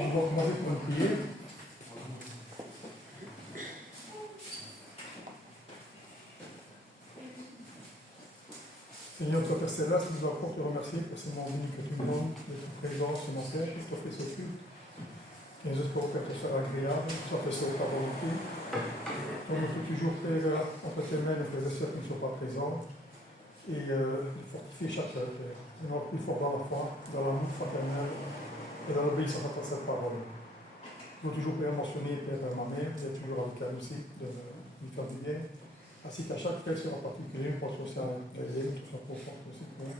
On va commencer pour une prière. Seigneur, toi, Père Céleste, nous allons te remercier pour ces moments que tu nous donnes de ta présence sur mon Père, qui soit fait ce culte. Et juste pour que ce soit agréable, soit fait sur ta volonté. On nous fait toujours, Père, entre tes mains, les frères et sœurs qui ne sont pas présents, et fortifier chaque Père. Seigneur, plus fort dans la foi, dans l'amour fraternel et dans l'obéissance à cette parole. Je veux toujours, Père, mentionner, Père, ma mère, il est toujours avec elle aussi, de lui faire du bien. Ainsi qu'à chaque frère en particulier, une porte sociale, tout ça profond aussi, Père.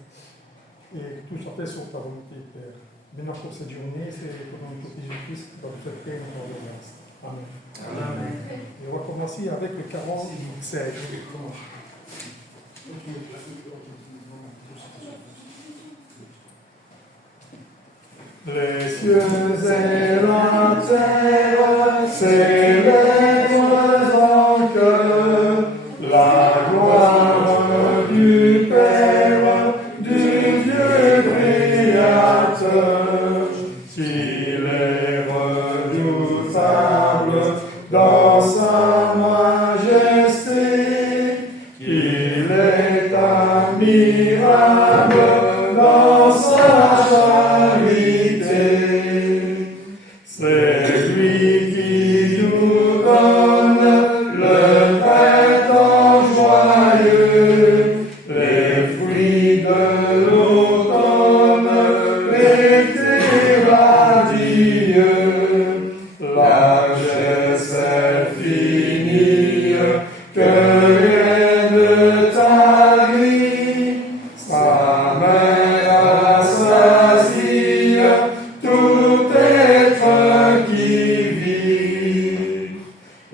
Et que tout soit fait sur ta volonté, Père. Bien encore cette journée, c'est pour notre Jésus-Christ, dans cette paix et dans notre grâce. Amen. Amen. Et on va commencer avec le 46. Les cieux et la terre célèbrent en chœur la gloire du Père, du Dieu créateur. S'il est redoutable dans sa majesté, qu'il est admirable dans sa charité. C'est lui qui nous donne le printemps joyeux, les fruits de l'automne, l'été radieux. L'âge s'infinie, que rien ne tarit, sa main assasie tout être qui vit.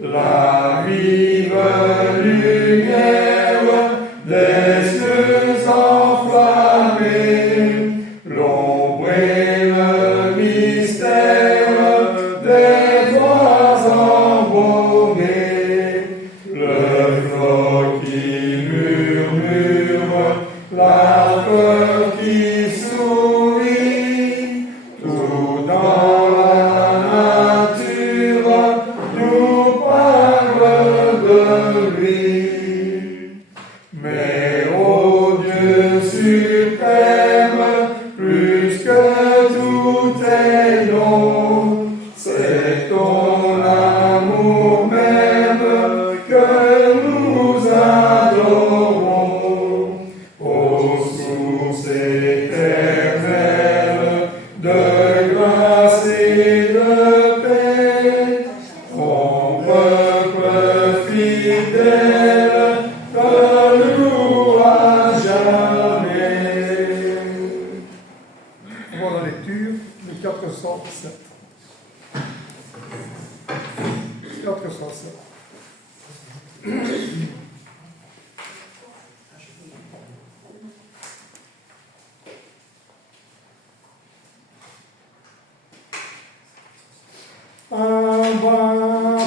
La vive lumière des cieux enflammés, l'ombre et le mystère des bois embaumés, le flot qui murmure, la peur qui sourit, tout dans la nature nous parle de lui. Mais ô Dieu suprême, plus que tout tes dons, c'est ton amour même que nous adorons. Ô source éternelle de grâce et de paix, ton peuple fidèle te loue à jamais. On va la lecture du 407. 407. Abba,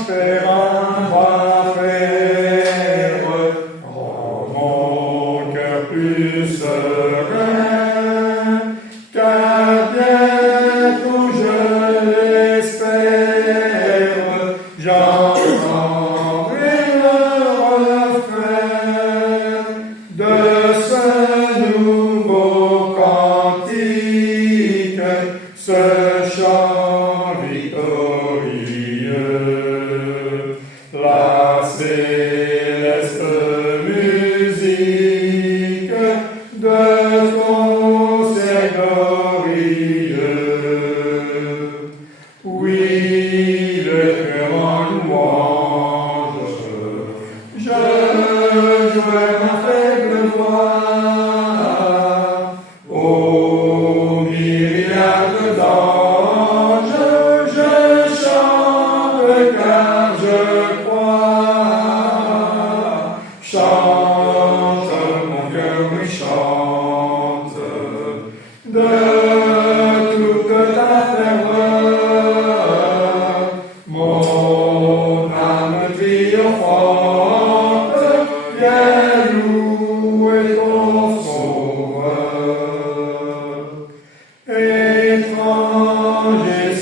Père, Abba, Père, rends mon cœur plus serein, car bientôt je l'espère, j'entendrai le refrain de ce nouveau cantique, ce chant victorieux, la céleste musique de ton ciel glorieux. Oui, le cœur en louange, je jouerai ma faible voix, ô myriade d'anges, je chante car je crois. Chante, mon cœur lui chante, de toute ta ferveur, mon âme triomphante, viens louer ton sauveur. Étrange et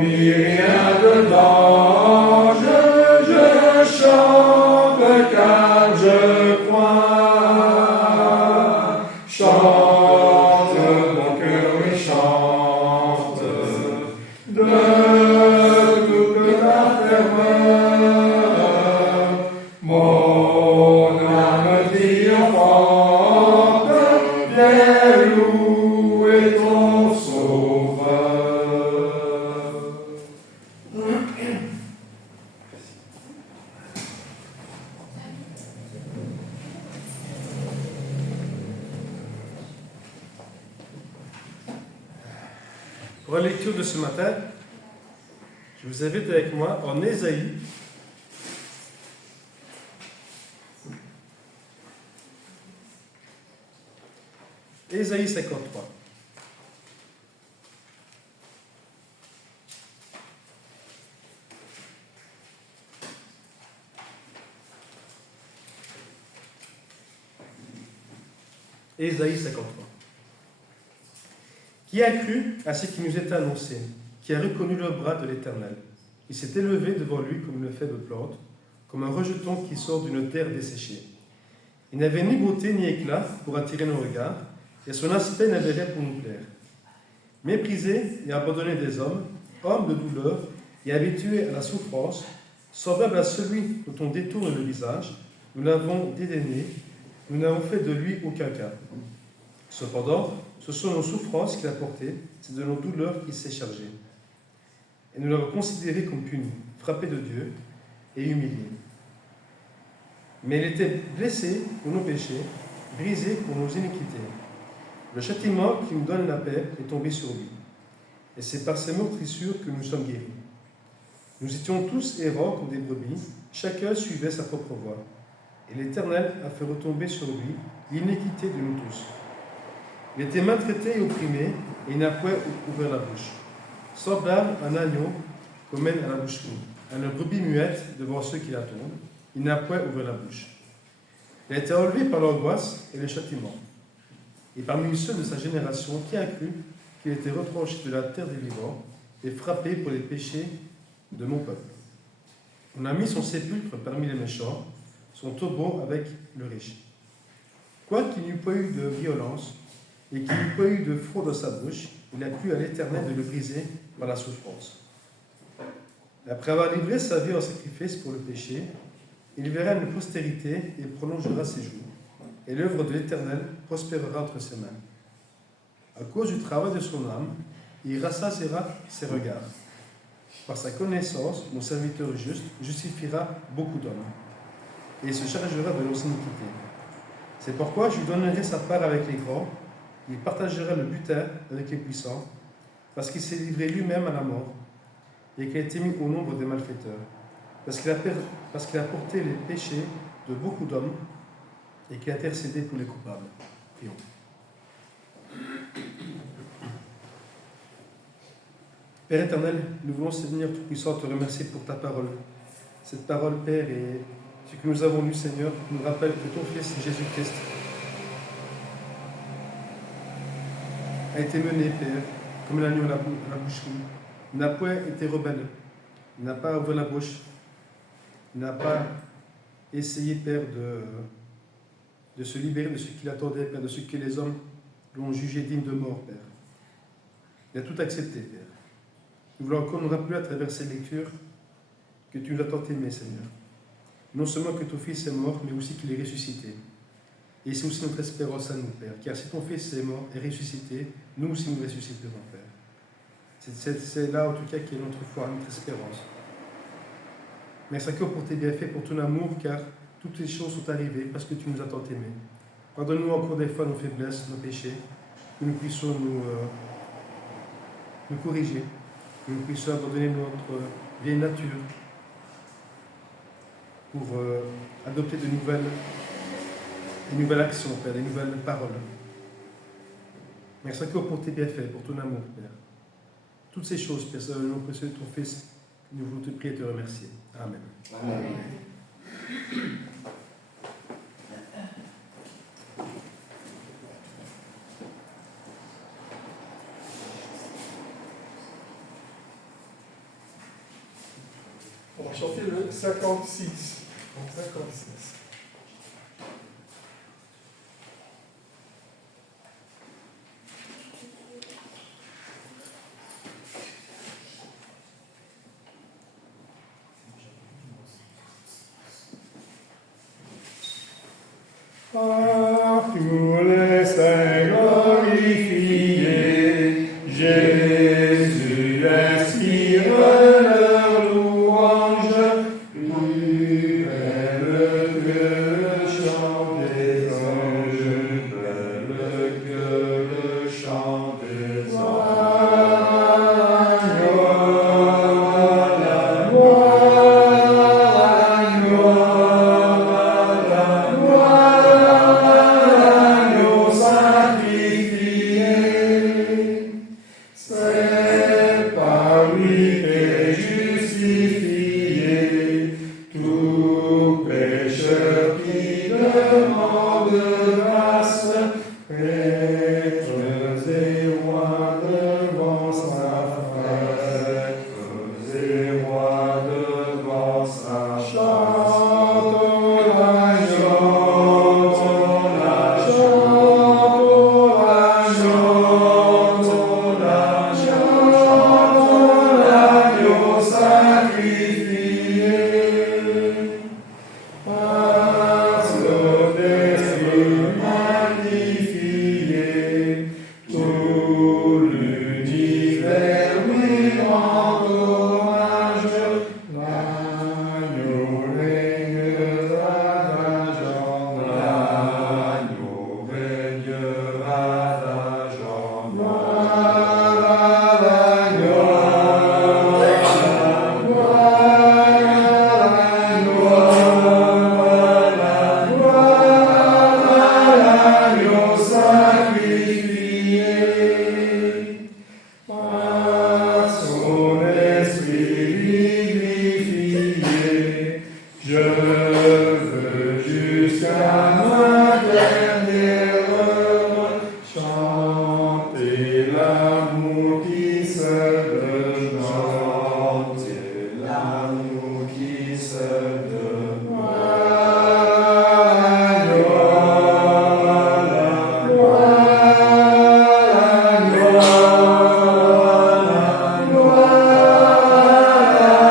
myriades d'anges, je chante car je crois. Chante, mon cœur lui chante, de toute la ferveur. Mon âme triomphante, viens louer ton Sauveur. Pour la lecture de ce matin, je vous invite avec moi en Ésaïe, Ésaïe 53. Ésaïe 53. Qui a cru à ce qui nous est annoncé, qui a reconnu le bras de l'Éternel? Il s'est élevé devant lui comme une faible plante, comme un rejeton qui sort d'une terre desséchée. Il n'avait ni beauté ni éclat pour attirer nos regards, et son aspect n'avait rien pour nous plaire. Méprisé et abandonné des hommes, homme de douleur et habitué à la souffrance, semblable à celui dont on détourne le visage, nous l'avons dédaigné, nous n'avons fait de lui aucun cas. Cependant, ce sont nos souffrances qu'il a portées, c'est de nos douleurs qu'il s'est chargé. Et nous l'avons considéré comme puni, frappé de Dieu et humilié. Mais il était blessé pour nos péchés, brisé pour nos iniquités. Le châtiment qui nous donne la paix est tombé sur lui. Et c'est par ses meurtrissures que nous sommes guéris. Nous étions tous errants comme des brebis, chacun suivait sa propre voie. Et l'Éternel a fait retomber sur lui l'iniquité de nous tous. Il était maltraité et opprimé, et il n'a point ouvert la bouche. Semblable à un agneau qu'on mène à la boucherie, à une brebis muette devant ceux qui l'attendent, il n'a point ouvert la bouche. Il a été enlevé par l'angoisse et le châtiment. Et parmi ceux de sa génération, qui a cru qu'il était retranché de la terre des vivants et frappé pour les péchés de mon peuple? On a mis son sépulcre parmi les méchants, son tombeau avec le riche. Quoiqu'il n'eût pas eu de violence et qu'il n'eût pas eu de fraude dans sa bouche, il a plu à l'Éternel de le briser par la souffrance. Après avoir livré sa vie en sacrifice pour le péché, il verra une postérité et prolongera ses jours, et l'œuvre de l'Éternel prospérera entre ses mains. À cause du travail de son âme, il rassasiera ses regards. Par sa connaissance, mon serviteur juste justifiera beaucoup d'hommes, et il se chargera de leurs iniquités. C'est pourquoi je lui donnerai sa part avec les grands, il partagera le butin avec les puissants, parce qu'il s'est livré lui-même à la mort, et qu'il a été mis au nombre des malfaiteurs, parce qu'il a porté les péchés de beaucoup d'hommes, et qu'il a intercédé pour les coupables. Prions. Père éternel, nous voulons, Seigneur Tout-Puissant, te remercier pour ta parole. Cette parole, Père, et ce que nous avons lu, Seigneur, nous rappelle que ton Fils, Jésus-Christ, a été mené, Père, comme l'agneau à la boucherie. Il n'a point été rebelle. Il n'a pas ouvert la bouche. Il n'a pas essayé, Père, de se libérer de ce qu'il attendait, Père, de ce que les hommes l'ont jugé digne de mort, Père. Il a tout accepté, Père. Nous voulons encore nous rappeler à travers ces lectures que tu nous as tant aimés, Seigneur. Non seulement que ton Fils est mort, mais aussi qu'il est ressuscité. Et c'est aussi notre espérance à nous, Père. Car si ton Fils est mort et ressuscité, nous aussi nous ressusciterons, Père. C'est là, en tout cas, qui est notre foi, notre espérance. Merci encore pour tes bienfaits, pour ton amour, car toutes les choses sont arrivées parce que tu nous as tant aimés. Pardonne-nous encore des fois nos faiblesses, nos péchés, que nous puissions nous corriger, que nous puissions abandonner notre vieille nature pour adopter de nouvelles actions, Père, des nouvelles paroles. Merci encore pour tes bienfaits, pour ton amour, Père. Toutes ces choses, Père, c'est le nom précieux de ton Fils, nous voulons te prier et te remercier. Amen. Amen. sortir le 56. Donc 56. Par tous les saints glorifiés, Jésus inspire leur louange, plus belle que le chant des anges, belle que le chant des C'est par lui qu'est justifié tout pécheur qui demande grâce, prêtres et rois devant sa face, prêtres et rois devant sa chantons-la, chantons-la, chantons-la, chantons-la, chantons l'agneau sacrifié. Par son esprit magnifié, tout l'univers lui rend hommage. L'agneau régnera d'âge en âge, l'agneau régnera d'âge en âge. L'agneau sacrifié. Par son esprit vivifié, je veux jusqu'à ma dernière heure chanter l'amour qui se donne, chanter l'amour qui se donne.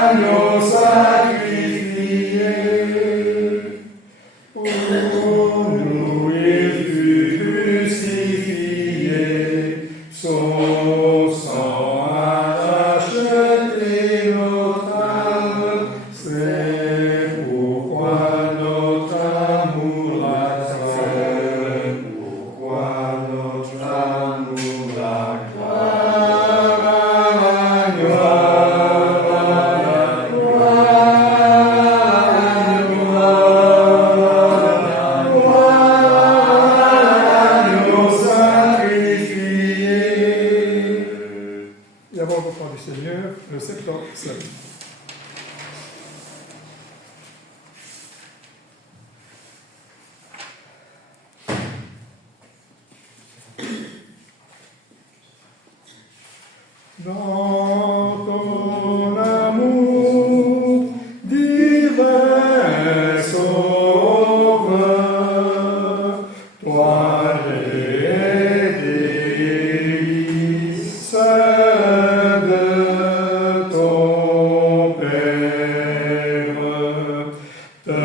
L'agneau sacrifié. Pour nous il fut crucifié, son sang a racheté notre âme, c'est pourquoi notre amour l'acclame, pourquoi notre amour l'agneau sacrifié. Et avant de parler du Seigneur, le 77. Dans ton amour divin sauveur, toi j'ai délices de ton Père, te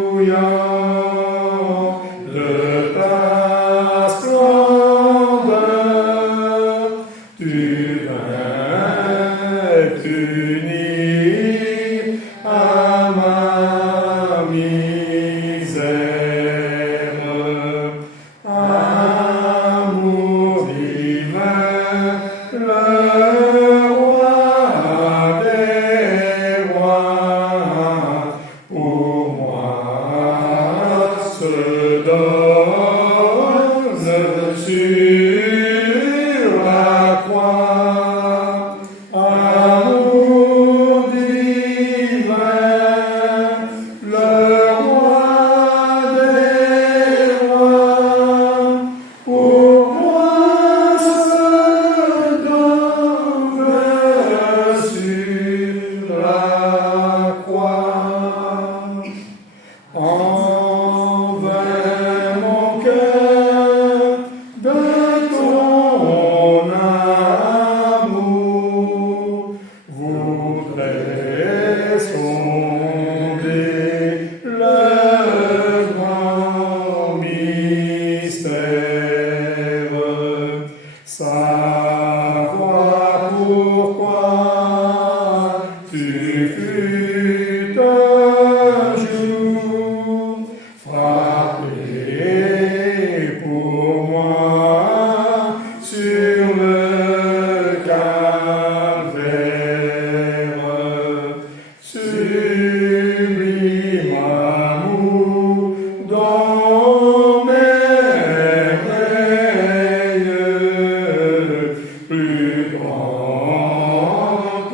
dépouillant de ta splendeur, tu viens t'unir à ma misère. Amour divin, le roi des rois, pour moi se donne sur la croix. Amour divin, le roi des rois, pour moi se donne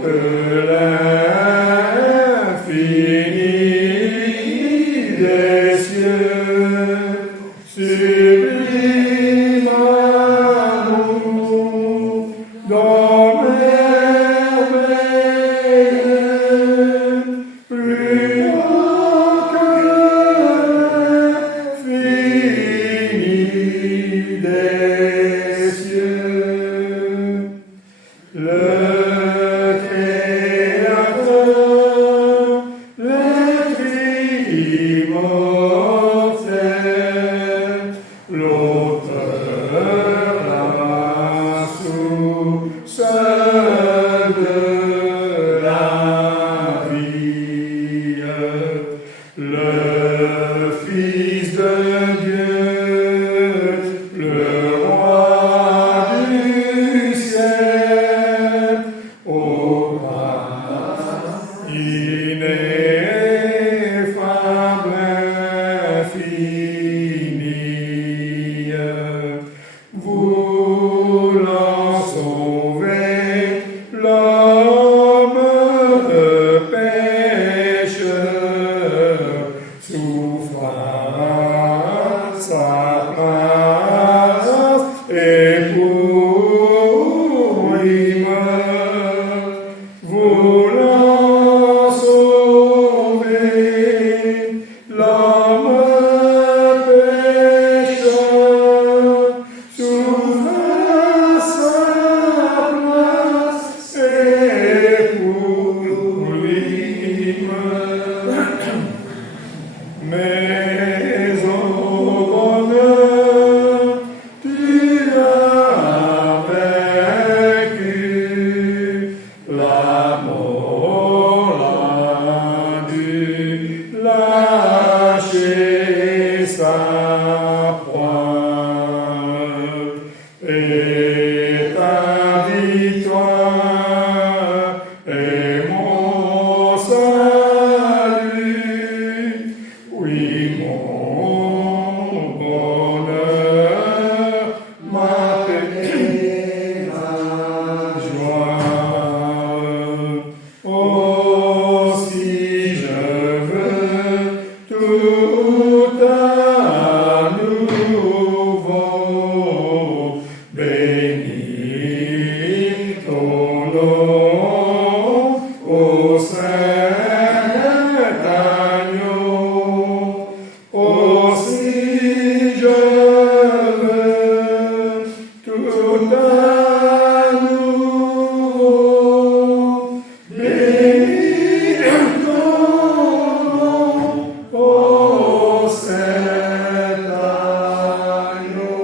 que l'infini des cieux sublime amour dans merveille plus haut que l'infini des cieux. Le Créateur, l'être immortel, l'auteur, la source de la vie, le Fils de Dieu, le Roi du ciel, au grâce ineffable, infinie, voulant sauver l'homme pécheur, souffrant sa place et pour lui meurt, voulant sauver l'homme pécheur, souffrant sa place et pour lui meurt. Mais au bonheur, tu as vaincu la mort, l'a dû lâcher sa proie, et ta victoire est mon salut. Oui, mon bonheur, ma paix, ma joie. Oh, si je veux tout à nouveau bénir ton nom, ô Saint Agneau. Oh, si je veux tout à nouveau bénir ton nom, ô Saint Agneau.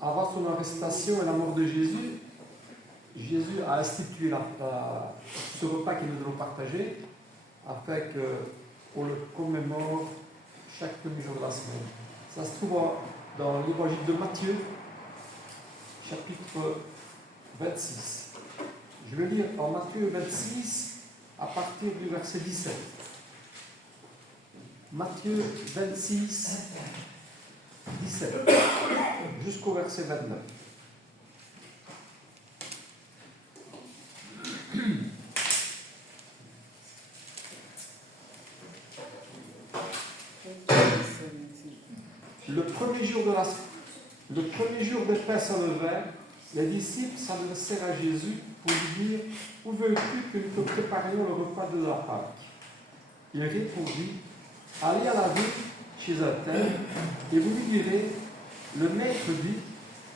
Avant son arrestation et la mort de Jésus, Jésus a institué ce repas que nous allons partager afin qu'on le commémore chaque premier jour de la semaine. Ça se trouve dans l'évangile de Matthieu, chapitre 26. Je vais lire en Matthieu 26 à partir du verset 17. Matthieu 26, 17 jusqu'au verset 29. Le premier jour des pains s'enlevèrent, les disciples s'adressèrent à Jésus pour lui dire « Où veux-tu que nous te préparions le repas de la Pâque ?» Il répondit « Allez à la ville chez un tel, et vous lui direz « Le maître dit,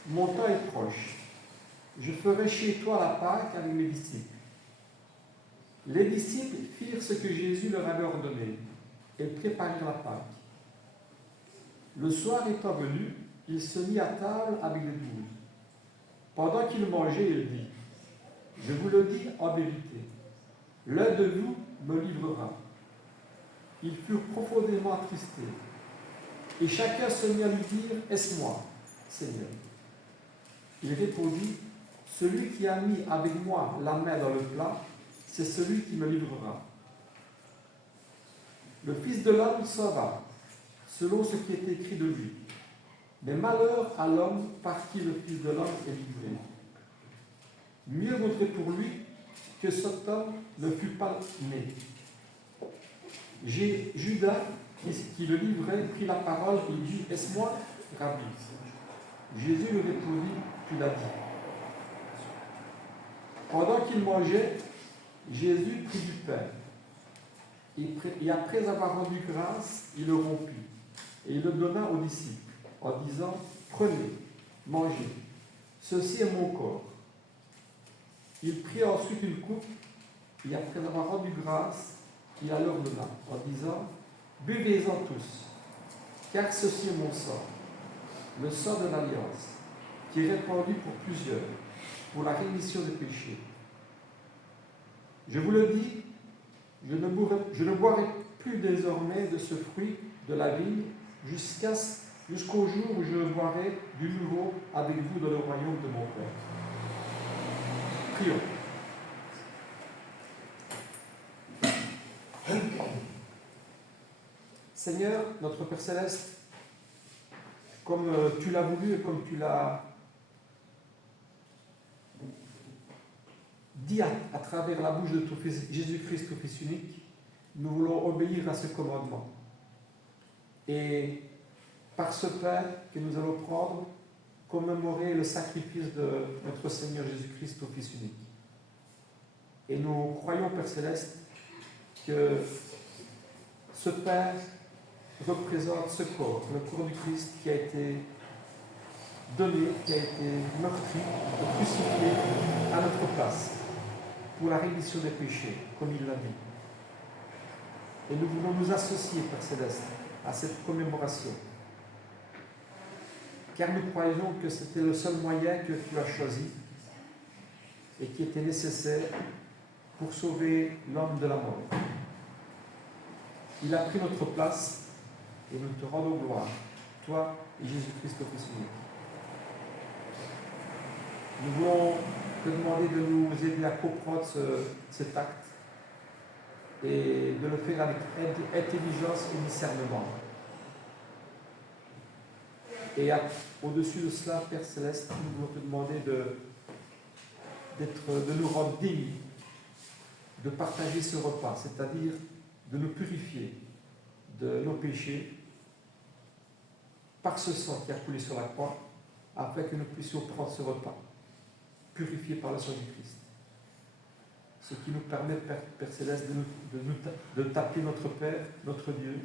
mon temps est proche. Je ferai chez toi la Pâque avec mes disciples. » Les disciples firent ce que Jésus leur avait ordonné, et préparèrent la Pâque. Le soir étant venu, il se mit à table avec les 12. Pendant qu'il mangeait, il dit « Je vous le dis en vérité, l'un de vous me livrera. » Ils furent profondément attristés, et chacun se mit à lui dire « Est-ce moi, Seigneur ?» Il répondit, celui qui a mis avec moi la main dans le plat, c'est celui qui me livrera. Le Fils de l'homme s'en va, selon ce qui est écrit de lui. Mais malheur à l'homme par qui le Fils de l'homme est livré. Mieux vaudrait pour lui que cet homme ne fût pas né. Judas, qui le livrait, prit la parole et dit, est-ce moi, Rabbi? Jésus lui répondit, tu l'as dit. Pendant qu'il mangeait, Jésus prit du pain. Et après avoir rendu grâce, il le rompit. Et il le donna aux disciples, en disant, prenez, mangez, ceci est mon corps. Il prit ensuite une coupe, et après avoir rendu grâce, il la leur donna, en disant, buvez-en tous, car ceci est mon sang, le sang de l'alliance, qui est répandu pour plusieurs, pour la rémission des péchés. Je vous le dis, je ne boirai plus désormais de ce fruit de la vigne jusqu'au jour où je boirai du nouveau avec vous dans le royaume de mon Père. Prions. Seigneur, notre Père Céleste, comme tu l'as voulu et comme tu l'as dit à travers la bouche de ton Fils Jésus-Christ, ton Fils unique, nous voulons obéir à ce commandement. Et par ce pain que nous allons prendre, commémorer le sacrifice de notre Seigneur Jésus-Christ, ton Fils unique. Et nous croyons, Père Céleste, que ce pain représente ce corps, le corps du Christ qui a été donné, qui a été meurtri, crucifié à notre place, pour la rémission des péchés, comme il l'a dit. Et nous voulons nous associer, Père Céleste, à cette commémoration. Car nous croyons que c'était le seul moyen que tu as choisi et qui était nécessaire pour sauver l'homme de la mort. Il a pris notre place et nous te rendons gloire, toi et Jésus-Christ au Fils unique. Nous voulons te demander de nous aider à comprendre cet acte et de le faire avec intelligence et discernement. Et au-dessus de cela, Père Céleste, nous voulons te demander de nous rendre dignes de partager ce repas, c'est-à-dire de nous purifier de nos péchés par ce sang qui a coulé sur la croix, afin que nous puissions prendre ce repas, purifié par le sang du Christ. Ce qui nous permet, Père Céleste, de t'appeler notre Père, notre Dieu,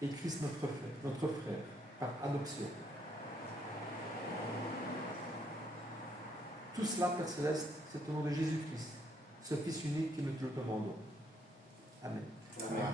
et Christ notre frère, par adoption. Tout cela, Père Céleste, c'est au nom de Jésus-Christ, ce Fils unique que nous te le demandons. Amen. Amen.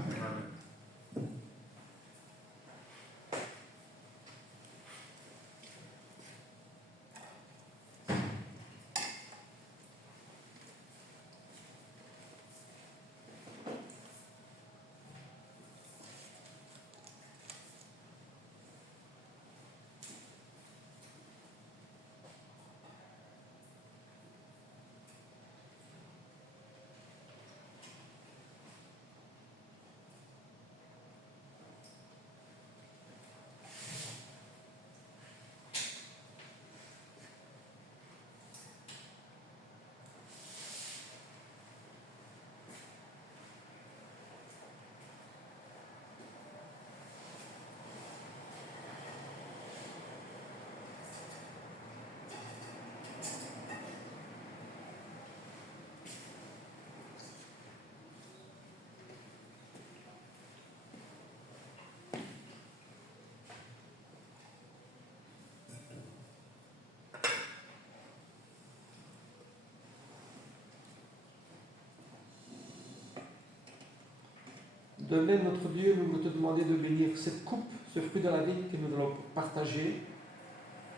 De même, notre Dieu, nous voulons te demander de bénir cette coupe, ce fruit de la vie que nous allons partager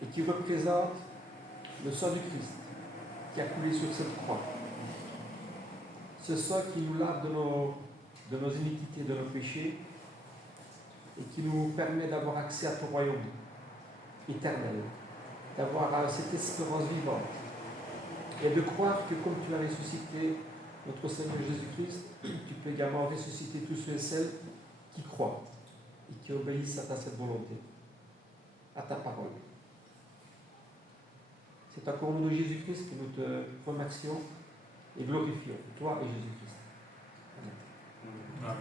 et qui représente le sang du Christ qui a coulé sur cette croix. Ce sang qui nous lave de nos iniquités, de nos péchés et qui nous permet d'avoir accès à ton royaume éternel. d'avoir cette espérance vivante et de croire que comme tu as ressuscité notre Seigneur Jésus-Christ, tu peux également ressusciter tous ceux et celles qui croient et qui obéissent à cette volonté, à ta parole. C'est encore au nom de Jésus-Christ que nous te remercions et glorifions, toi et Jésus-Christ. Amen. Amen.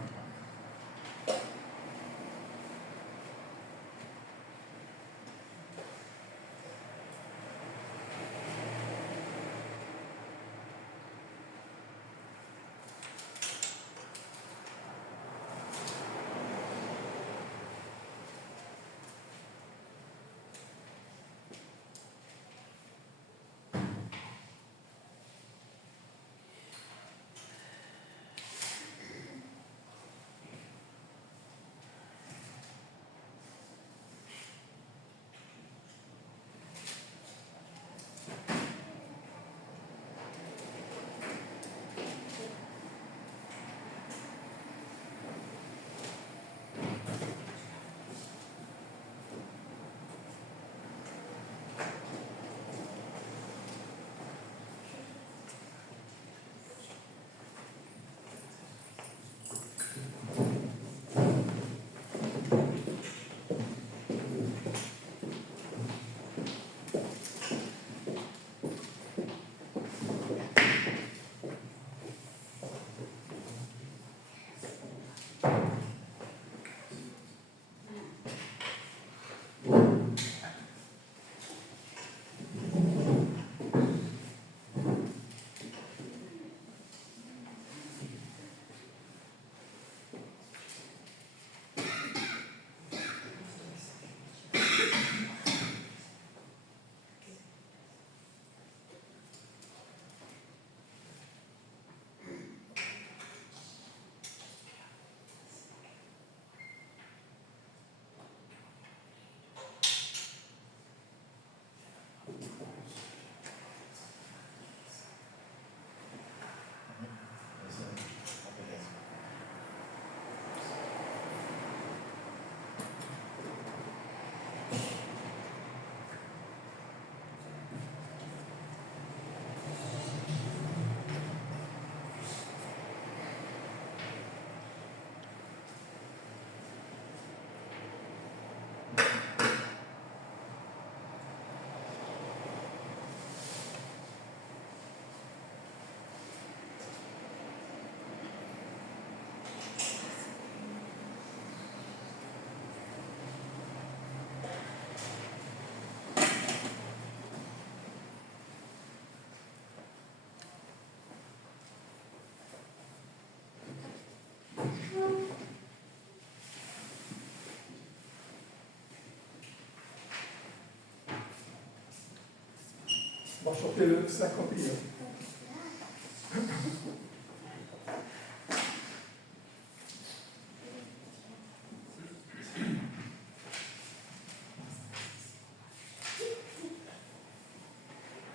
On va chanter le 51.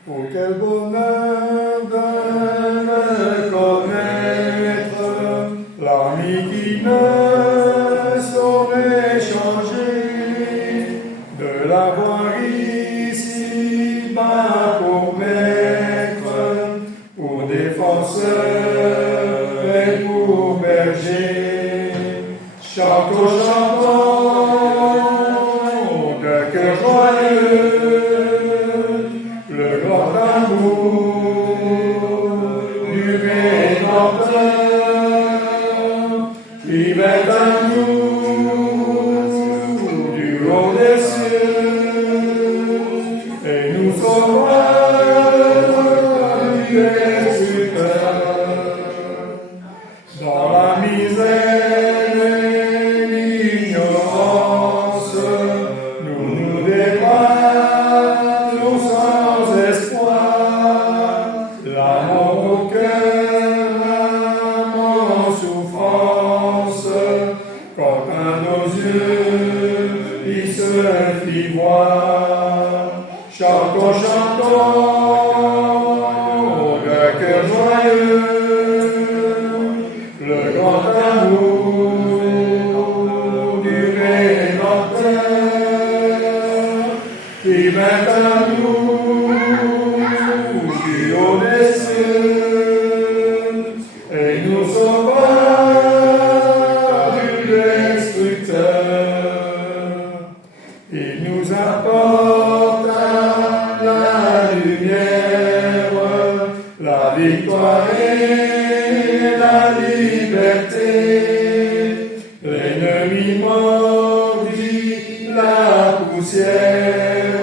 Oh, quel bonheur de connaître l'ami qui ne saurait changer, de l'avoir ici-bas pour maître, pour défenseur et pour berger. Chantons, chantons de cœur joyeux le grand amour du Rédempteur qui vient à nous du haut des cieux et nous sauvera du exécuteur. Dans la misère et l'ignorance, nous nous débattons sans espoir, la mort au cœur, l'âme en souffrance, quand à nos yeux il se fit voir. Chantons, chantons de victoire et la liberté. L'ennemi mordit la poussière,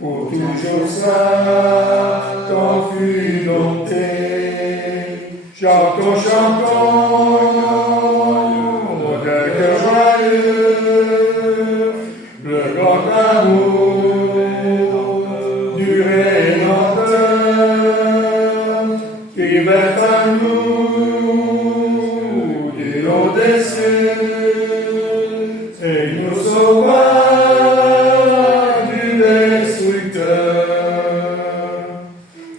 pour toujours Satan fut dompté. Chantons, chantons, cœur joyeux, le grand amour du Rédempteur, qui vint à nous du haut des cieux, et nous sauva du destructeur.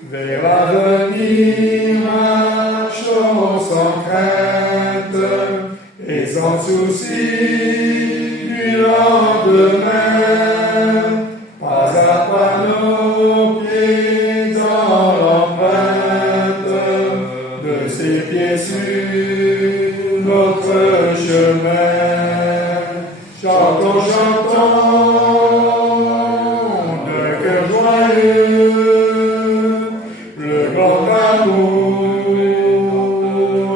Vers l'avenir marchons sans crainte et sans souci du lendemain, pas à pas nos pieds dans l'empreinte de ses pieds sur notre chemin. Chantons, chantons, d'un cœur joyeux, le grand amour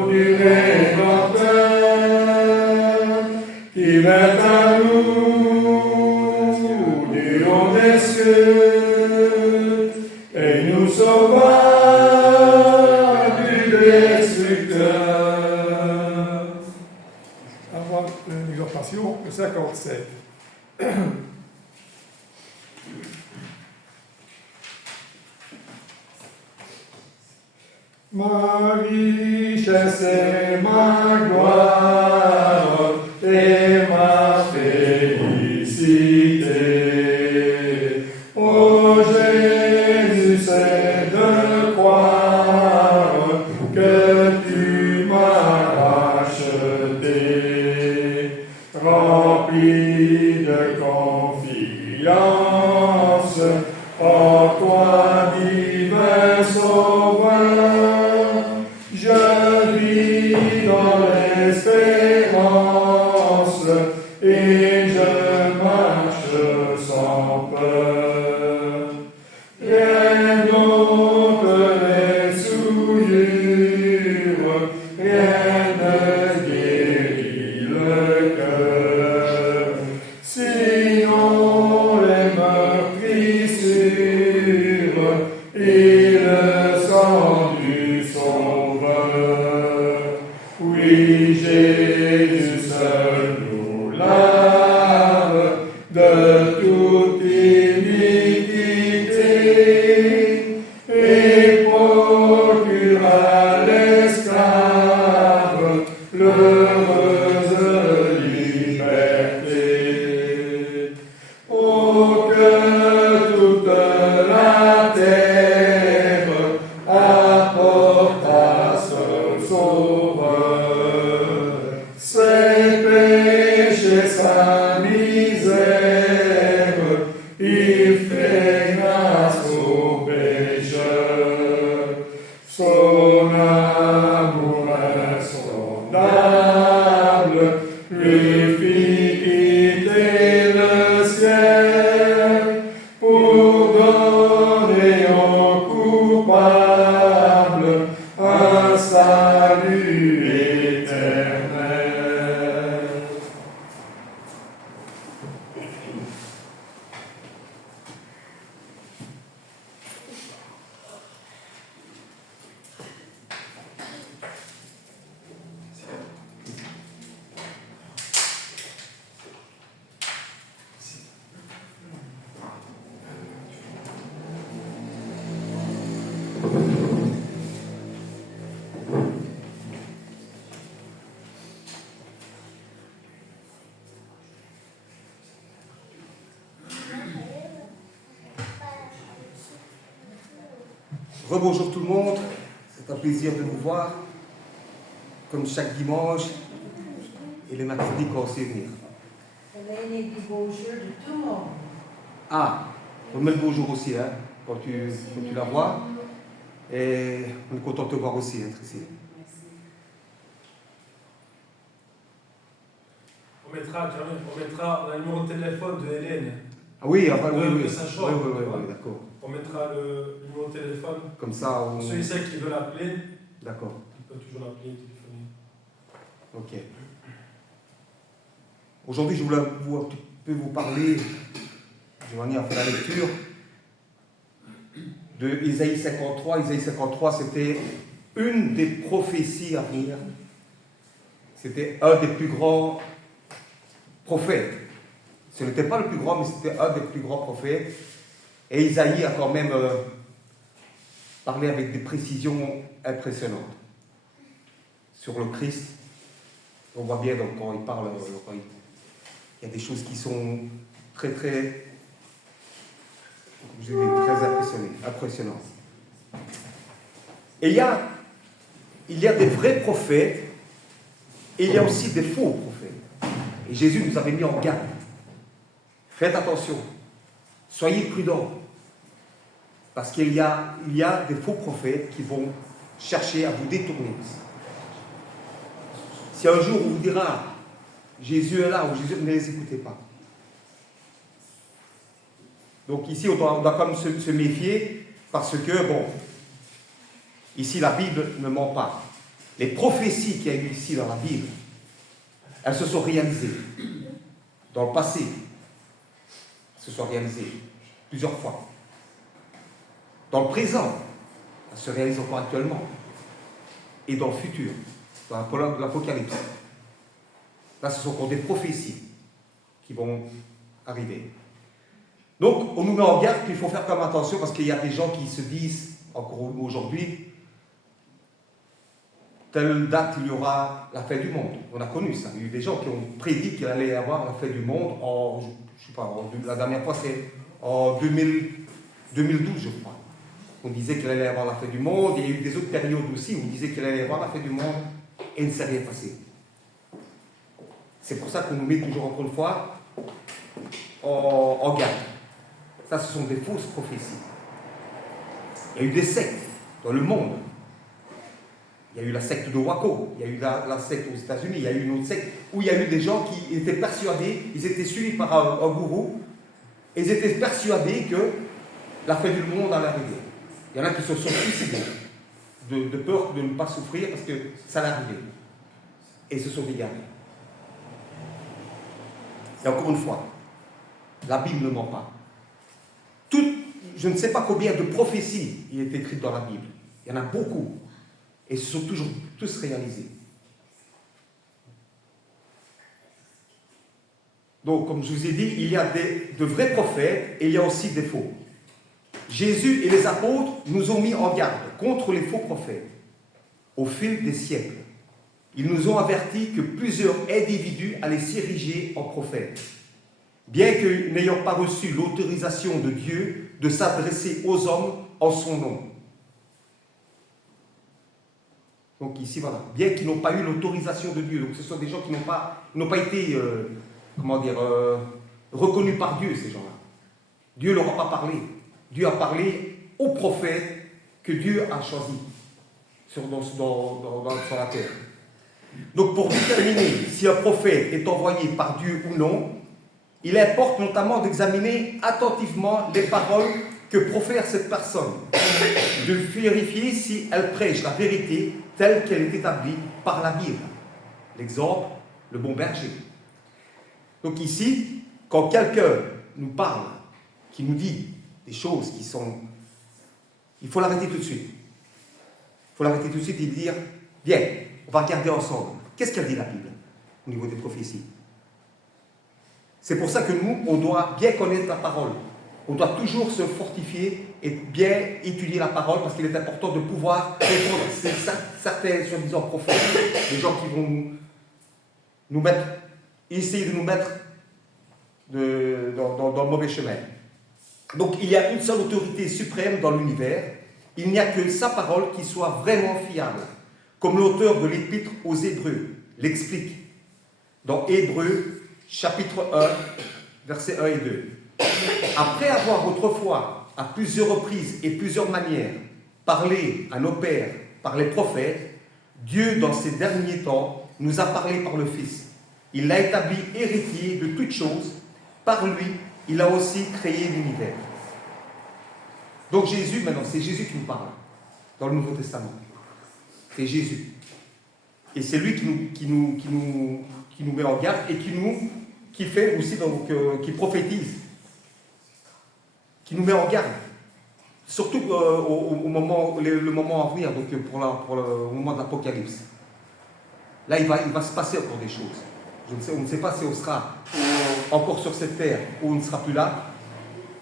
du Rédempteur, qui vint à nous du haut des cieux, et nous sauva du destructeur. Avant l'exhortation, le 57. Ma richesse et ma gloire et ma félicité. Ô Jésus, c'est de croire que tu m'as racheté, rempli de confiance en toi, divin Sauveur. Je vis dans l'espérance et je marche sans peur. Rien d'autre les souillures, rien ne guérit le cœur, sinon les meurtrissures et le sang du Sauveur. Oui, Jésus seul nous lave de toute iniquité et procure à l'esclave l'heureuse liberté. Oh, que toute la terre apporte à ce Sauveur ses péchés, sa misère, il fait grâce aux pécheurs. Son amour insondable lui fit quitter le ciel pour donner aux coupables un salut éternel. Rebonjour tout le monde, c'est un plaisir de vous voir, comme chaque dimanche et les mercredis quand on sait venir. Hélène dit bonjour de tout le monde. Ah, on met le bonjour aussi, hein, quand tu la vois. Et on est content de te voir aussi, hein, Tracy. On mettra le numéro de téléphone de Hélène. Ah oui, enfin, oui, Que oui. ça change, Oui, tu vois. d'accord. On mettra le numéro de téléphone. Comme ça, on... Ceux et celles qui veulent appeler, D'accord. ils peuvent toujours l'appeler, téléphoner. Ok. Aujourd'hui, je voulais un petit peu vous parler, Giovanni a fait la lecture, de Isaïe 53. Isaïe 53, c'était une des prophéties à venir. C'était un des plus grands prophètes. Ce n'était pas le plus grand, mais c'était un des plus grands prophètes. Et Isaïe a quand même parlé avec des précisions impressionnantes sur le Christ. On voit bien donc, quand il parle, il y a des choses qui sont très impressionnantes. Et il y a des vrais prophètes et il y a aussi des faux prophètes. Et Jésus nous avait mis en garde. Faites attention, soyez prudents, parce qu'il y a des faux prophètes qui vont chercher à vous détourner. Si un jour on vous dira Jésus est là ou Jésus, ne les écoutez pas. Donc ici on doit quand même se méfier, parce que bon, ici la Bible ne ment pas. Les prophéties qu'il y a eu ici dans la Bible, elles se sont réalisées dans le passé. Elles se sont réalisées plusieurs fois. Dans le présent, elles se réalisent encore actuellement. Et dans le futur, dans l'Apocalypse. Là, ce sont encore des prophéties qui vont arriver. Donc, on nous met en garde qu'il faut faire comme attention, parce qu'il y a des gens qui se disent, encore aujourd'hui, telle date, il y aura la fin du monde. On a connu ça. Il y a eu des gens qui ont prédit qu'il allait y avoir la fin du monde la dernière fois, c'est en 2012, je crois. On disait qu'il allait y avoir la fin du monde. Il y a eu des autres périodes aussi où on disait qu'il allait y avoir la fin du monde et il ne s'est rien passé. C'est pour ça qu'on nous met toujours, encore une fois, en garde. Ça, ce sont des fausses prophéties. Il y a eu des sectes dans le monde. Il y a eu la secte de Waco, il y a eu la secte aux États-Unis, il y a eu une autre secte où il y a eu des gens qui étaient persuadés, ils étaient suivis par un gourou, et ils étaient persuadés que la fin du monde allait arriver. Il y en a qui se sont suicidés de peur de ne pas souffrir parce que ça allait arriver. Et ils se sont égarés. Et encore une fois, la Bible ne ment pas. Je ne sais pas combien de prophéties il est écrites dans la Bible. Il y en a beaucoup. Et se sont toujours tous réalisés. Donc, comme je vous ai dit, il y a de vrais prophètes et il y a aussi des faux. Jésus et les apôtres nous ont mis en garde contre les faux prophètes au fil des siècles. Ils nous ont avertis que plusieurs individus allaient s'ériger en prophètes, bien que n'ayant pas reçu l'autorisation de Dieu de s'adresser aux hommes en son nom. Donc ici, voilà, bien qu'ils n'ont pas eu l'autorisation de Dieu, donc ce sont des gens qui n'ont pas été, reconnus par Dieu, ces gens-là. Dieu ne leur a pas parlé. Dieu a parlé aux prophètes que Dieu a choisis sur la terre. Donc pour déterminer si un prophète est envoyé par Dieu ou non, il importe notamment d'examiner attentivement les paroles que profère cette personne, de vérifier si elle prêche la vérité telle qu'elle est établie par la Bible. L'exemple, le bon berger. Donc ici, quand quelqu'un nous parle, qui nous dit des choses qui sont... Il faut l'arrêter tout de suite. Il faut l'arrêter tout de suite et dire, bien, on va regarder ensemble. Qu'est-ce qu'elle dit la Bible au niveau des prophéties? C'est pour ça que nous, on doit bien connaître la parole. On doit toujours se fortifier et bien étudier la parole parce qu'il est important de pouvoir répondre à certains soi-disant prophètes, des gens qui vont nous mettre, essayer de nous mettre dans le mauvais chemin. Donc il y a une seule autorité suprême dans l'univers. Il n'y a que sa parole qui soit vraiment fiable, comme l'auteur de l'Épître aux Hébreux l'explique dans Hébreux chapitre 1, versets 1 et 2. Après avoir autrefois, à plusieurs reprises et plusieurs manières, parlé à nos pères par les prophètes, Dieu, dans ces derniers temps, nous a parlé par le Fils. Il l'a établi héritier de toutes choses. Par lui, il a aussi créé l'univers. Donc Jésus, maintenant, c'est Jésus qui nous parle dans le Nouveau Testament. C'est Jésus. Et c'est lui qui nous met en garde et qui fait aussi, donc, qui prophétise, qui nous met en garde. Surtout le moment à venir, donc au moment de l'Apocalypse. Là, il va se passer encore des choses. On ne sait pas si on sera encore sur cette terre ou on ne sera plus là,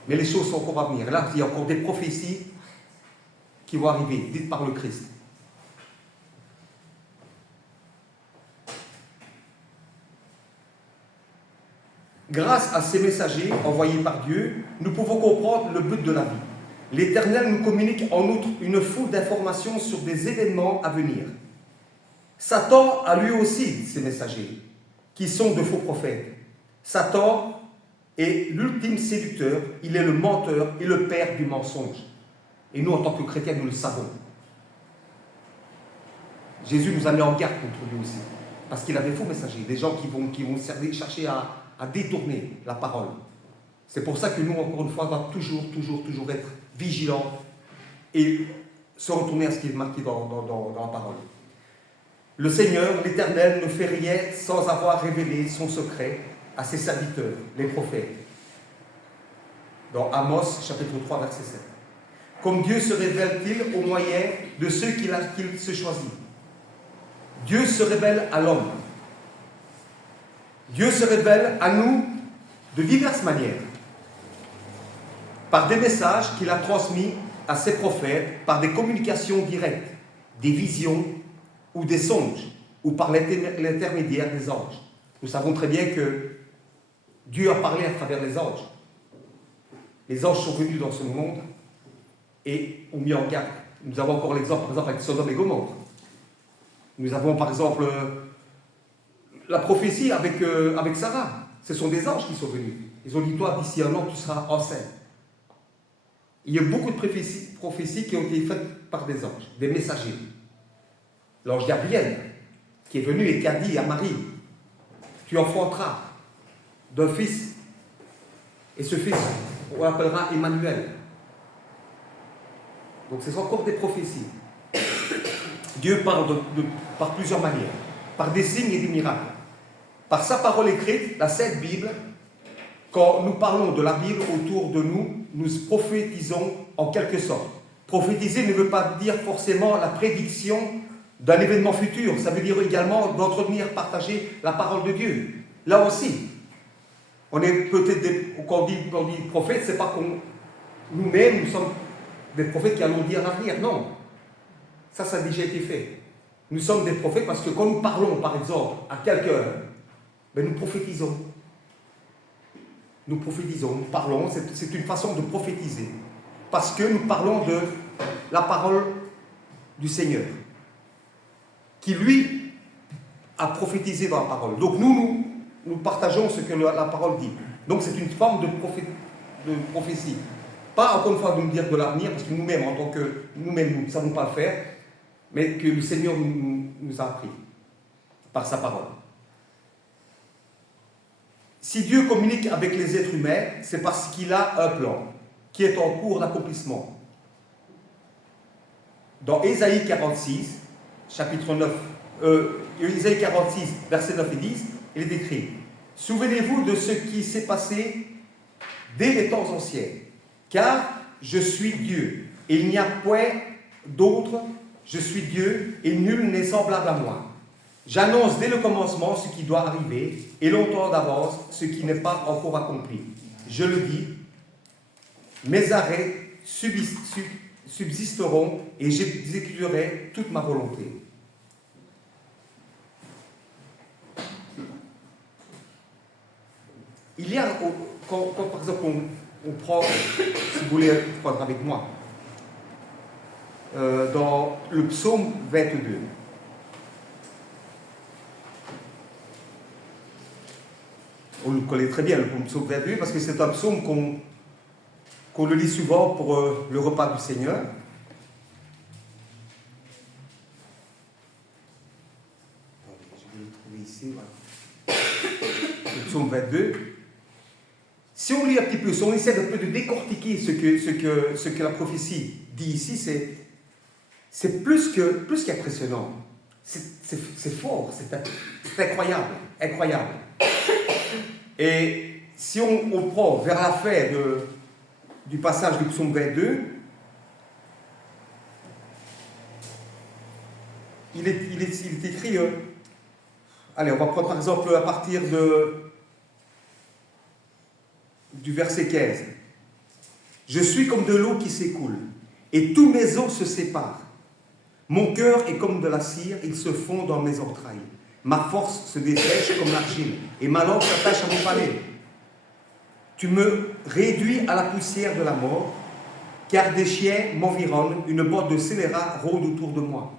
mais les choses sont encore à venir. Et là, il y a encore des prophéties qui vont arriver, dites par le Christ. Grâce à ces messagers envoyés par Dieu, nous pouvons comprendre le but de la vie. L'Éternel nous communique en outre une foule d'informations sur des événements à venir. Satan a lui aussi ses messagers, qui sont de faux prophètes. Satan est l'ultime séducteur, il est le menteur et le père du mensonge. Et nous, en tant que chrétiens, nous le savons. Jésus nous a mis en garde contre lui aussi, parce qu'il a des faux messagers, des gens qui vont chercher à détourner la parole. C'est pour ça que nous, encore une fois, on doit toujours être vigilants et se retourner à ce qui est marqué dans la parole. Le Seigneur, l'Éternel, ne fait rien sans avoir révélé son secret à ses serviteurs, les prophètes. Dans Amos, chapitre 3, verset 7. Comme Dieu se révèle-t-il au moyen de ceux qu'il se choisit. Dieu se révèle à l'homme. Dieu se révèle à nous de diverses manières. Par des messages qu'il a transmis à ses prophètes, par des communications directes, des visions ou des songes, ou par l'intermédiaire des anges. Nous savons très bien que Dieu a parlé à travers les anges. Les anges sont venus dans ce monde et ont mis en garde. Nous avons encore l'exemple, par exemple, avec Sodome et Gomorrhe. Nous avons, par exemple, la prophétie avec Sarah. Ce sont des anges qui sont venus. Ils ont dit, toi, d'ici un an, tu seras enceinte. Il y a beaucoup de prophéties qui ont été faites par des anges, des messagers. L'ange Gabriel, qui est venu et qui a dit à Marie, tu enfanteras d'un fils, et ce fils, on l'appellera Emmanuel. Donc ce sont encore des prophéties. Dieu parle par plusieurs manières, par des signes et des miracles. Par sa parole écrite, la Sainte Bible, quand nous parlons de la Bible autour de nous, nous prophétisons en quelque sorte. Prophétiser ne veut pas dire forcément la prédiction d'un événement futur. Ça veut dire également d'entretenir, partager la parole de Dieu. Là aussi, on est peut-être quand on dit prophète, c'est pas qu'on nous-mêmes, nous sommes des prophètes qui allons dire l'avenir. Non. Ça a déjà été fait. Nous sommes des prophètes parce que quand nous parlons, par exemple, à quelqu'un, nous prophétisons. Nous parlons, c'est une façon de prophétiser. Parce que nous parlons de la parole du Seigneur, qui lui a prophétisé dans la parole. Donc nous partageons ce que la parole dit. Donc c'est une forme de prophétie. Pas encore une fois de nous dire de l'avenir, parce que nous-mêmes, en tant que nous-mêmes, nous ne savons pas le faire, mais que le Seigneur nous a appris par sa parole. Si Dieu communique avec les êtres humains, c'est parce qu'il a un plan qui est en cours d'accomplissement. Dans Ésaïe 46, chapitre 9, Ésaïe 46, versets 9 et 10, il est décrit: souvenez-vous de ce qui s'est passé dès les temps anciens, car je suis Dieu, et il n'y a point d'autre, je suis Dieu, et nul n'est semblable à moi. J'annonce dès le commencement ce qui doit arriver, et longtemps d'avance ce qui n'est pas encore accompli. Je le dis, mes arrêts subsisteront, et j'exécuterai toute ma volonté. Il y a, quand par exemple on prend, si vous voulez prendre avec moi, dans le psaume 22. On le connaît très bien, le psaume 22, parce que c'est un psaume qu'on le lit souvent pour le repas du Seigneur. Je vais le trouver ici. Voilà. Le psaume 22. Si on lit un petit peu, si on essaie un peu de décortiquer ce que la prophétie dit ici, c'est plus qu'impressionnant. C'est fort, c'est incroyable, incroyable. Et si on prend vers la fin du passage du psaume 22, il est écrit, allez, on va prendre par exemple à partir du verset 15. Je suis comme de l'eau qui s'écoule, et tous mes os se séparent. Mon cœur est comme de la cire, il se fond dans mes entrailles. Ma force se dessèche comme l'argile, et ma langue s'attache à mon palais. Tu me réduis à la poussière de la mort, car des chiens m'environnent, une bande de scélérats rôde autour de moi.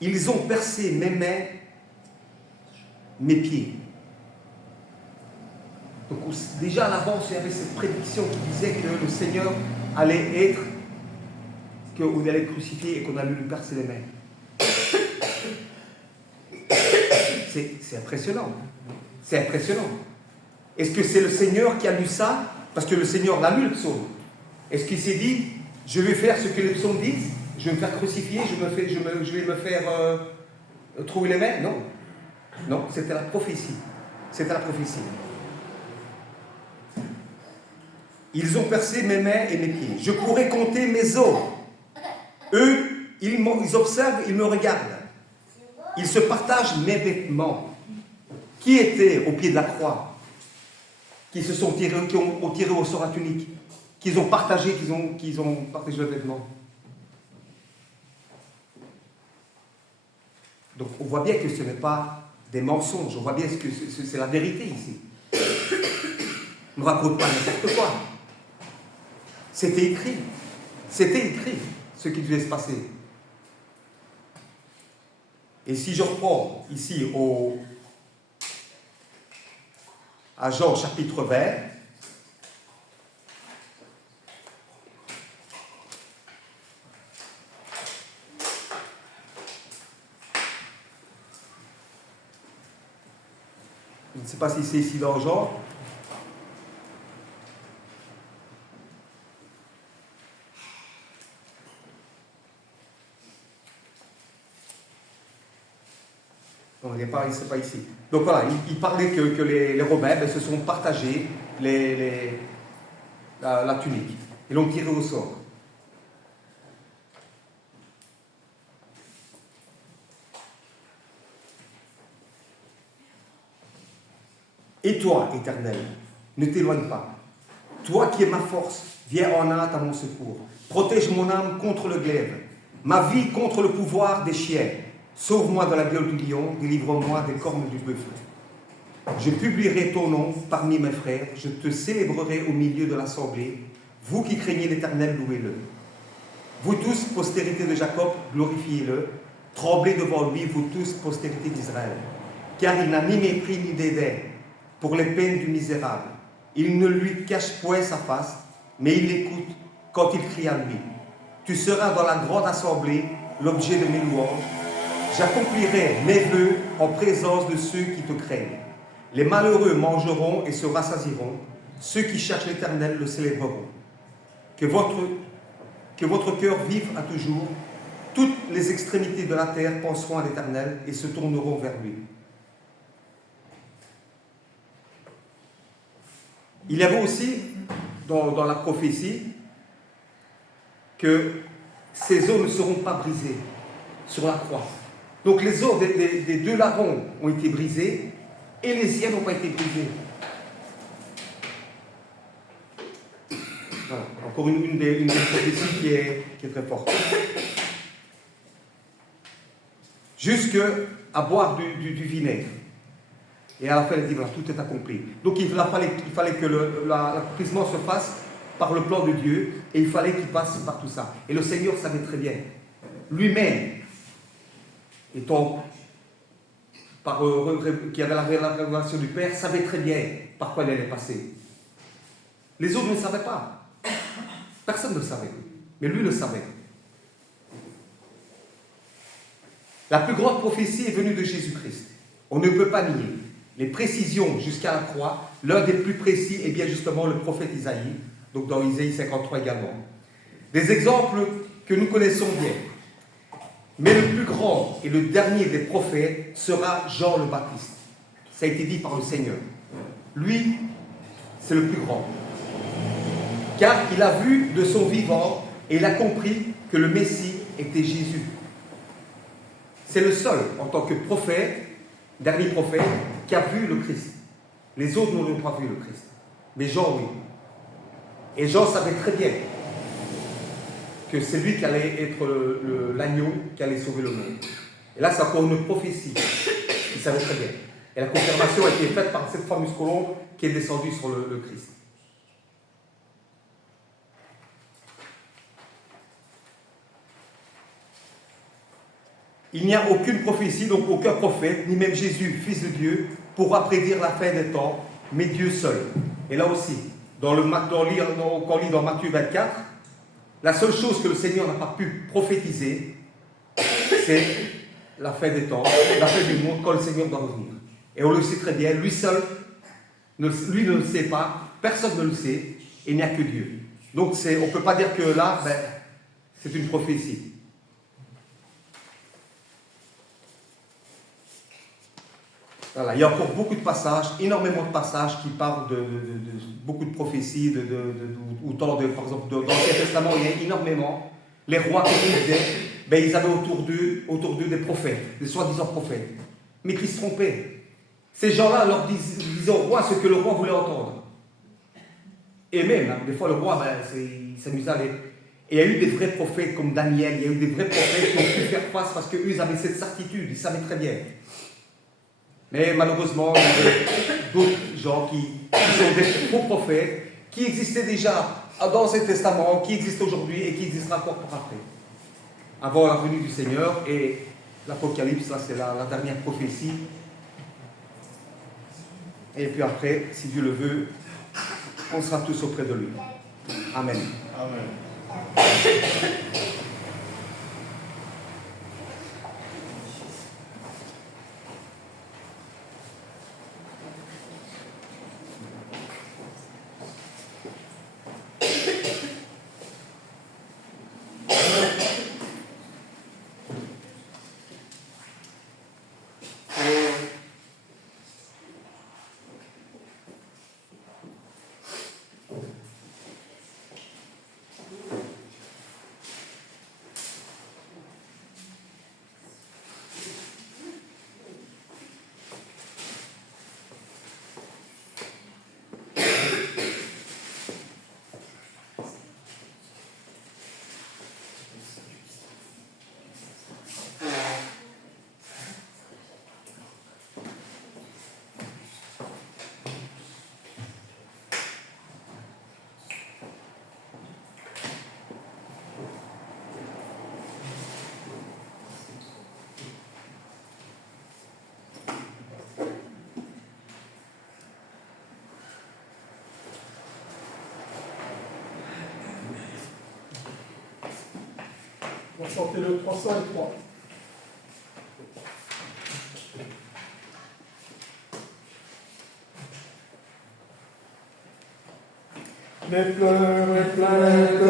Ils ont percé mes mains, mes pieds. Donc déjà à l'avance, il y avait cette prédiction qui disait que le Seigneur allait être, qu'on allait être crucifié et qu'on allait lui percer les mains. C'est impressionnant. C'est impressionnant. Est-ce que c'est le Seigneur qui a lu ça? Parce que le Seigneur l'a lu le psaume. Est-ce qu'il s'est dit, je vais faire ce que les psaumes disent? Je vais me faire crucifier, je vais me faire trouver les mains? Non. Non, c'était la prophétie. C'était la prophétie. Ils ont percé mes mains et mes pieds. Je pourrais compter mes os. Eux, ils observent, ils me regardent. Ils se partagent mes vêtements. Qui étaient au pied de la croix? Qui se sont tirés, qui ont tiré au sort la tunique? Qu'ils ont partagé, qu'ils ont partagé leurs vêtements? Donc on voit bien que ce n'est pas des mensonges. On voit bien que c'est la vérité ici. On ne raconte pas n'importe quoi. C'était écrit. C'était écrit ce qui devait se passer. Et si je reprends ici à Jean chapitre 20, je ne sais pas si c'est ici dans Jean. Non, il n'est pas ici. Donc voilà, il parlait que les Romains se sont partagés la tunique. Ils l'ont tiré au sort. Et toi, Éternel, ne t'éloigne pas. Toi qui es ma force, viens en hâte à mon secours. Protège mon âme contre le glaive, ma vie contre le pouvoir des chiens. Sauve-moi de la gueule du lion, délivre-moi des cornes du buffle. Je publierai ton nom parmi mes frères, je te célébrerai au milieu de l'assemblée. Vous qui craignez l'Éternel, louez-le. Vous tous, postérité de Jacob, glorifiez-le. Tremblez devant lui, vous tous, postérité d'Israël. Car il n'a ni mépris ni dédain pour les peines du misérable. Il ne lui cache point sa face, mais il l'écoute quand il crie à lui. Tu seras dans la grande assemblée, l'objet de mes louanges. J'accomplirai mes vœux en présence de ceux qui te craignent. Les malheureux mangeront et se rassasieront. Ceux qui cherchent l'Éternel le célébreront. Que votre cœur vive à toujours. Toutes les extrémités de la terre penseront à l'Éternel et se tourneront vers lui. Il y avait aussi, dans la prophétie, que ces os ne seront pas brisés sur la croix. Donc les os des deux larrons ont été brisés et les siens n'ont pas été brisés. Voilà. Encore une des prophéties qui est très forte. Jusqu'à boire du vinaigre. Et à la fin, elle dit, voilà, tout est accompli. Donc il fallait que l'accomplissement se fasse par le plan de Dieu, et il fallait qu'il passe par tout ça. Et le Seigneur savait très bien. Lui-même, étant qui avait la révélation du Père, savait très bien par quoi il allait passer. Les autres ne le savaient pas. Personne ne le savait. Mais lui le savait. La plus grande prophétie est venue de Jésus-Christ. On ne peut pas nier. les précisions jusqu'à la croix, l'un des plus précis est bien justement le prophète Isaïe, donc dans Isaïe 53 également. Des exemples que nous connaissons bien. Mais le plus grand et le dernier des prophètes sera Jean le Baptiste. Ça a été dit par le Seigneur. Lui, c'est le plus grand. Car il a vu de son vivant et il a compris que le Messie était Jésus. C'est le seul, en tant que prophète, dernier prophète, qui a vu le Christ. Les autres n'ont pas vu le Christ. Mais Jean, oui. Et Jean savait très bien que c'est lui qui allait être l'agneau qui allait sauver le monde. Et là, c'est encore une prophétie. Il savait très bien. Et la confirmation a été faite par cette fameuse colombe qui est descendue sur le Christ. Il n'y a aucune prophétie, donc aucun prophète, ni même Jésus, Fils de Dieu, pourra prédire la fin des temps, mais Dieu seul. Et là aussi, quand on lit dans Matthieu 24, la seule chose que le Seigneur n'a pas pu prophétiser, c'est la fin des temps, la fin du monde, quand le Seigneur doit revenir. Et on le sait très bien, lui seul, lui ne le sait pas, personne ne le sait, et il n'y a que Dieu. Donc on ne peut pas dire que là, c'est une prophétie. Voilà, il y a encore beaucoup de passages, énormément de passages qui parlent de beaucoup de prophéties, par exemple, dans l'Ancien Testament, il y a énormément. Les rois, comme ils disaient, ils avaient autour d'eux des prophètes, des soi-disant prophètes, mais qui se trompaient. Ces gens-là leur disaient au roi ce que le roi voulait entendre. Et même, des fois, le roi, il s'amusait à aller. Et il y a eu des vrais prophètes comme Daniel, il y a eu des vrais prophètes qui ont pu faire face parce qu'eux, ils avaient cette certitude, ils savaient très bien. Mais malheureusement, il y avait d'autres gens qui sont des faux prophètes, qui existaient déjà dans l'Ancien Testament, qui existent aujourd'hui et qui existeront encore par après. Avant la venue du Seigneur, et l'Apocalypse, là c'est la dernière prophétie. Et puis après, si Dieu le veut, on sera tous auprès de lui. Amen. Amen. On va chanter le 303. Les pleurs, les plaintes,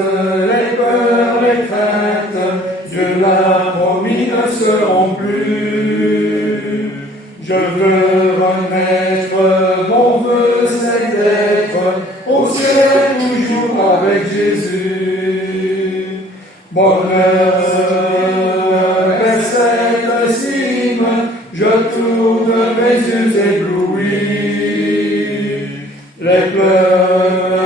les peurs, les craintes, Dieu l'a promis ne seront plus. Je veux renaître, mon vœu c'est d'être au ciel toujours avec Jésus. Bonheur vers cette cime, je tourne mes yeux éblouis. Les pleurs,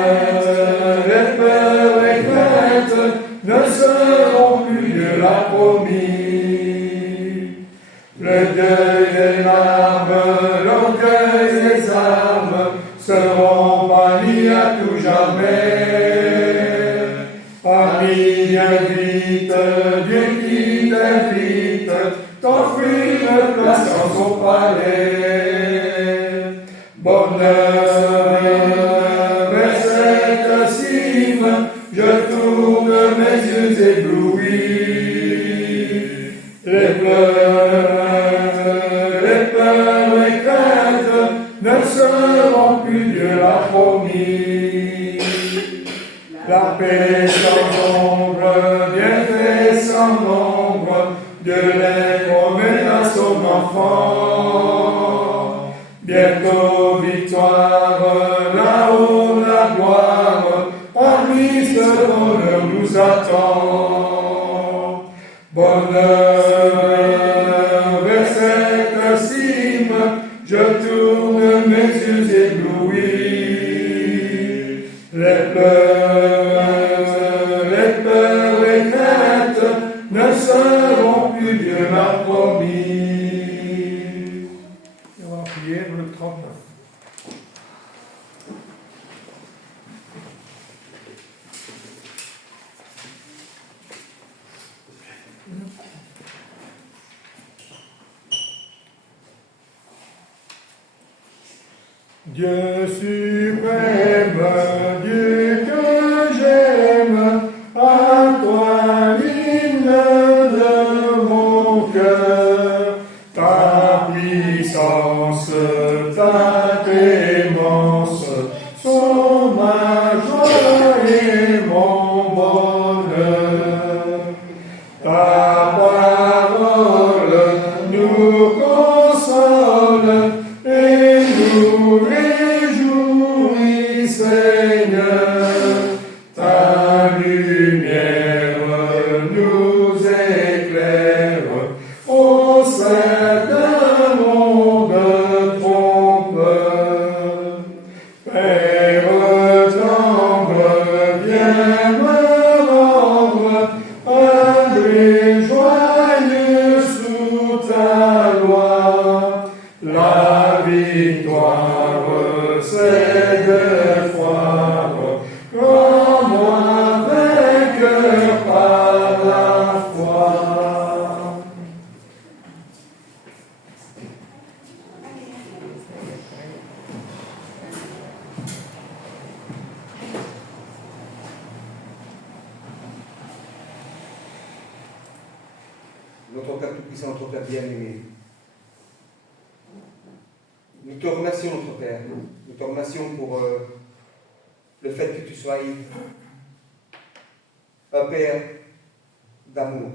les peurs et craintes ne seront plus, Dieu l'a promis. Le deuil, les larmes, l'orgueil, les armes seront bannis à tout jamais. Ami, viens vite, Dieu qui t'invite, t'offrir une place dans son palais. Bonheur vers cette cime, je tourne mes yeux éblouis. Les pleurs, les craintes la paix sans nombre, bienfait sans nombre, de les promène à son enfant. Bientôt victoire, là-haut la gloire, en lui ce bonheur nous attend. Bonheur vers cette cime, je tourne mes yeux éblouis. Les peurs et craintes ne seront plus, Dieu m'a promis. Et on va prier le 39. Dieu suprême, Dieu que j'aime, à toi l'hymne de mon cœur, ta puissance, ta clémence sont ma joie et mon bonheur. Ta parole nous console et nous réjouit, Seigneur. Ta lumière nous éclaire au sein d'un monde trompeur. Père tendre, viens me rendre humble et joyeux sous ta loi. La victoire, c'est de croire en moi vainqueur par la foi. Notre Père Tout-Puissant, notre Père bien-aimé, nous te remercions, notre Père. Nous te remercions pour le fait que tu sois un Père d'amour.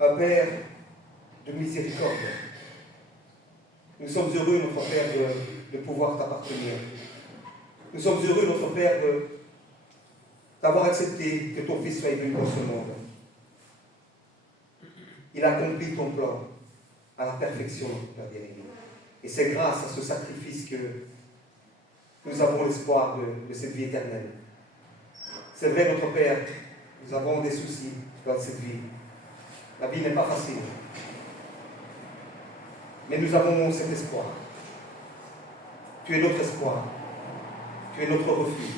Un Père de miséricorde. Nous sommes heureux, notre Père, de pouvoir t'appartenir. Nous sommes heureux, notre Père, d'avoir accepté que ton Fils soit venu dans ce monde. Il a accompli ton plan à la perfection, notre Père bien-aimé. Et c'est grâce à ce sacrifice que nous avons l'espoir de cette vie éternelle. C'est vrai, notre Père, nous avons des soucis dans cette vie. La vie n'est pas facile. Mais nous avons cet espoir. Tu es notre espoir. Tu es notre refuge.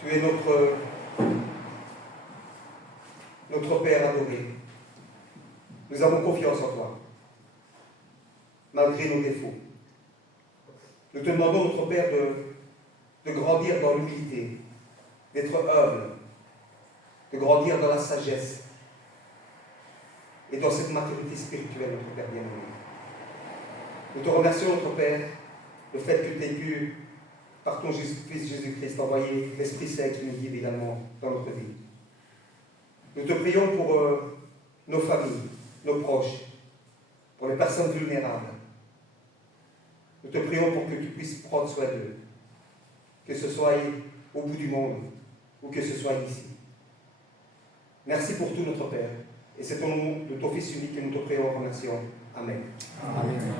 Tu es notre Père adoré. Nous avons confiance en toi, malgré nos défauts. Nous te demandons, notre Père, de grandir dans l'humilité, d'être humble, de grandir dans la sagesse et dans cette maturité spirituelle, notre Père bien-aimé. Nous te remercions, notre Père, le fait que tu aies pu, par ton Fils Jésus-Christ, envoyer l'Esprit Saint qui nous guide également dans notre vie. Nous te prions pour nos familles, nos proches, pour les personnes vulnérables. Nous te prions pour que tu puisses prendre soin d'eux, que ce soit au bout du monde ou que ce soit ici. Merci pour tout, notre Père. Et c'est au nom de ton Fils unique que nous te prions en remerciant. Amen. Amen.